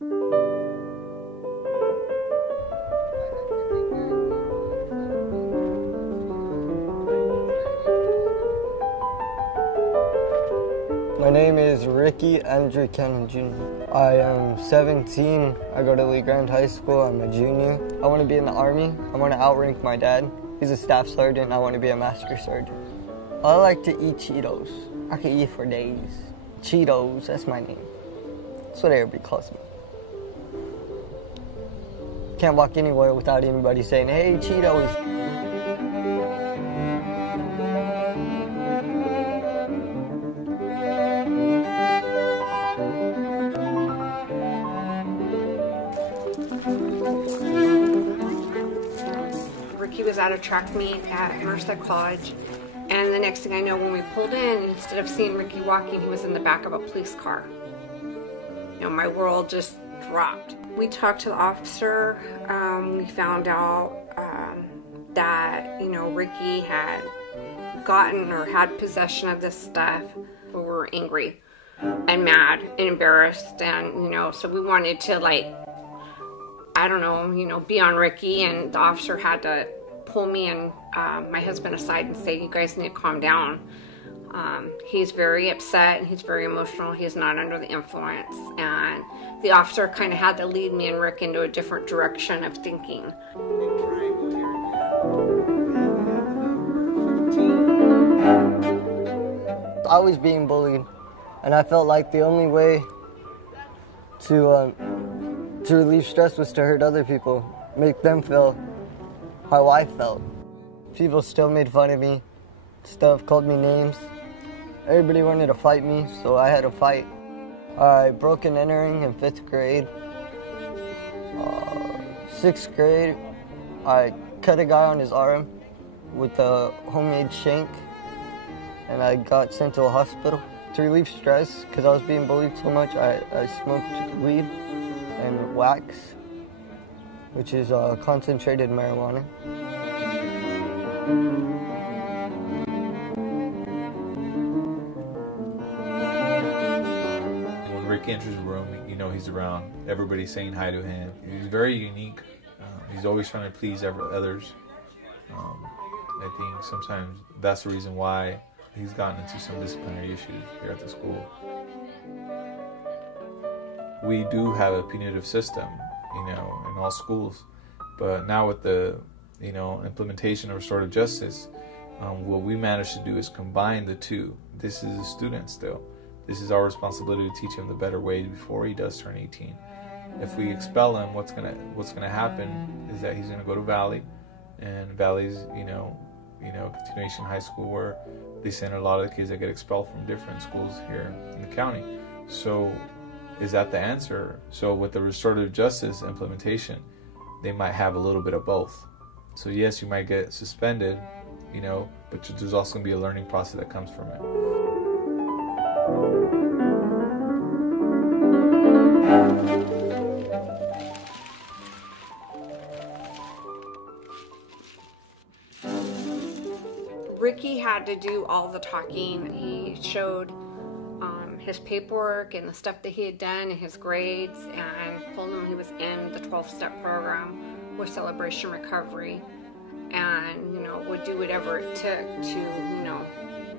My name is Ricky Andrew Cannon Jr. I am 17. I go to Lee Grand High School. I'm a junior. I want to be in the Army. I want to outrank my dad. He's a staff sergeant. I want to be a master sergeant. I like to eat Cheetos. I can eat for days. Cheetos, that's my name. That's what everybody calls me. Can't walk anywhere without anybody saying, "Hey, Cheetos." He was at a track meet at Merced College, and the next thing I know, when we pulled in, instead of seeing Ricky walking, he was in the back of a police car. You know, my world just dropped. We talked to the officer. We found out that, you know, Ricky had gotten or had possession of this stuff. We were angry and mad and embarrassed, and, you know, so we wanted to, like, I don't know, you know, be on Ricky, and the officer had to pull me and my husband aside and say, "You guys need to calm down." He's very upset and he's very emotional. He's not under the influence, and the officer kind of had to lead me and Rick into a different direction of thinking. I was being bullied, and I felt like the only way to relieve stress was to hurt other people, make them feel how I felt. People still made fun of me, called me names. Everybody wanted to fight me, so I had to fight. I broke and entering in 5th grade. 6th grade, I cut a guy on his arm with a homemade shank, and I got sent to a hospital. To relieve stress, because I was being bullied so much, I smoked weed and wax, which is concentrated marijuana. When Rick enters the room, you know he's around. Everybody's saying hi to him. He's very unique. He's always trying to please others. I think sometimes that's the reason why he's gotten into some disciplinary issues here at the school. We do have a punitive system, you know, in all schools, but now with the, you know, implementation of restorative justice, what we managed to do is combine the two. This is a student still. This is our responsibility to teach him the better way before he does turn 18. If we expel him, what's gonna happen is that he's gonna go to Valley, and Valley's, you know, continuation high school, where they send a lot of the kids that get expelled from different schools here in the county. So is that the answer? So with the restorative justice implementation, they might have a little bit of both. So yes, you might get suspended, you know, but there's also going to be a learning process that comes from it. Ricky had to do all the talking. He showed his paperwork and the stuff that he had done and his grades, and told him he was in the 12-step program with Celebration Recovery, and, you know, would do whatever it took to, you know,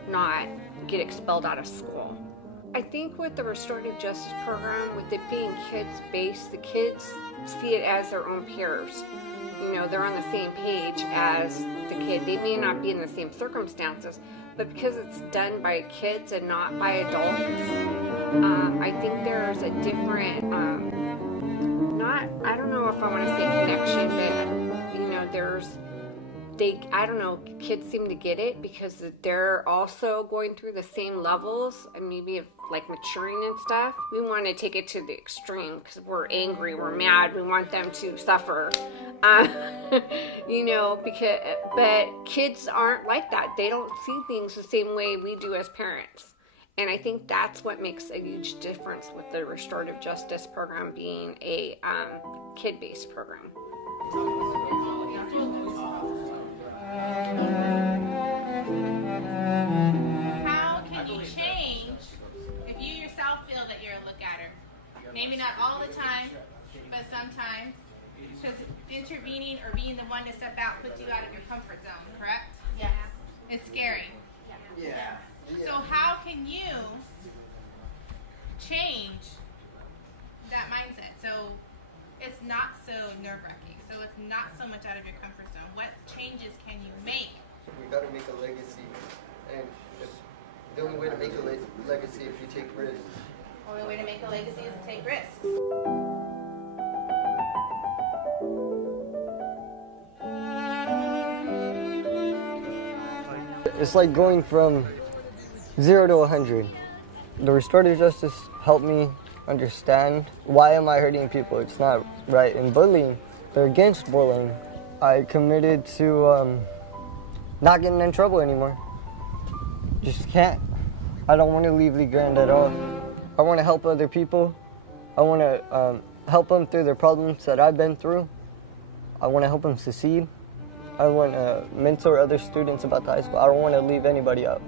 not get expelled out of school. I think with the restorative justice program, with it being kids-based, the kids see it as their own peers. You know, they're on the same page as the kid. They may not be in the same circumstances, but because it's done by kids and not by adults, I think there's a different, I don't know if I want to say connection, but, you know, I don't know, kids seem to get it because they're also going through the same levels, and maybe of, like, maturing and stuff. We want to take it to the extreme because we're angry, we're mad, we want them to suffer. You know, but kids aren't like that. They don't see things the same way we do as parents. And I think that's what makes a huge difference with the restorative justice program being a kid-based program. How can you change if you yourself feel that you're a look-atter? Maybe not all the time, sometimes because intervening or being the one to step out puts you out of your comfort zone, correct? Yeah. It's scary. Yeah. So how can you change that mindset so it's not so nerve-wracking, so it's not so much out of your comfort zone? What changes can you make? We got to make a legacy, and the only way to make a legacy if you take risks. The only way to make a legacy is to take risks. It's like going from 0 to 100. The restorative justice helped me understand why am I hurting people. It's not right. In bullying, they're against bullying. I committed to not getting in trouble anymore. Just can't. I don't want to leave Lee Grand at all. I want to help other people. I want to help them through their problems that I've been through. I want to help them succeed. I want to mentor other students about the high school. I don't want to leave anybody out.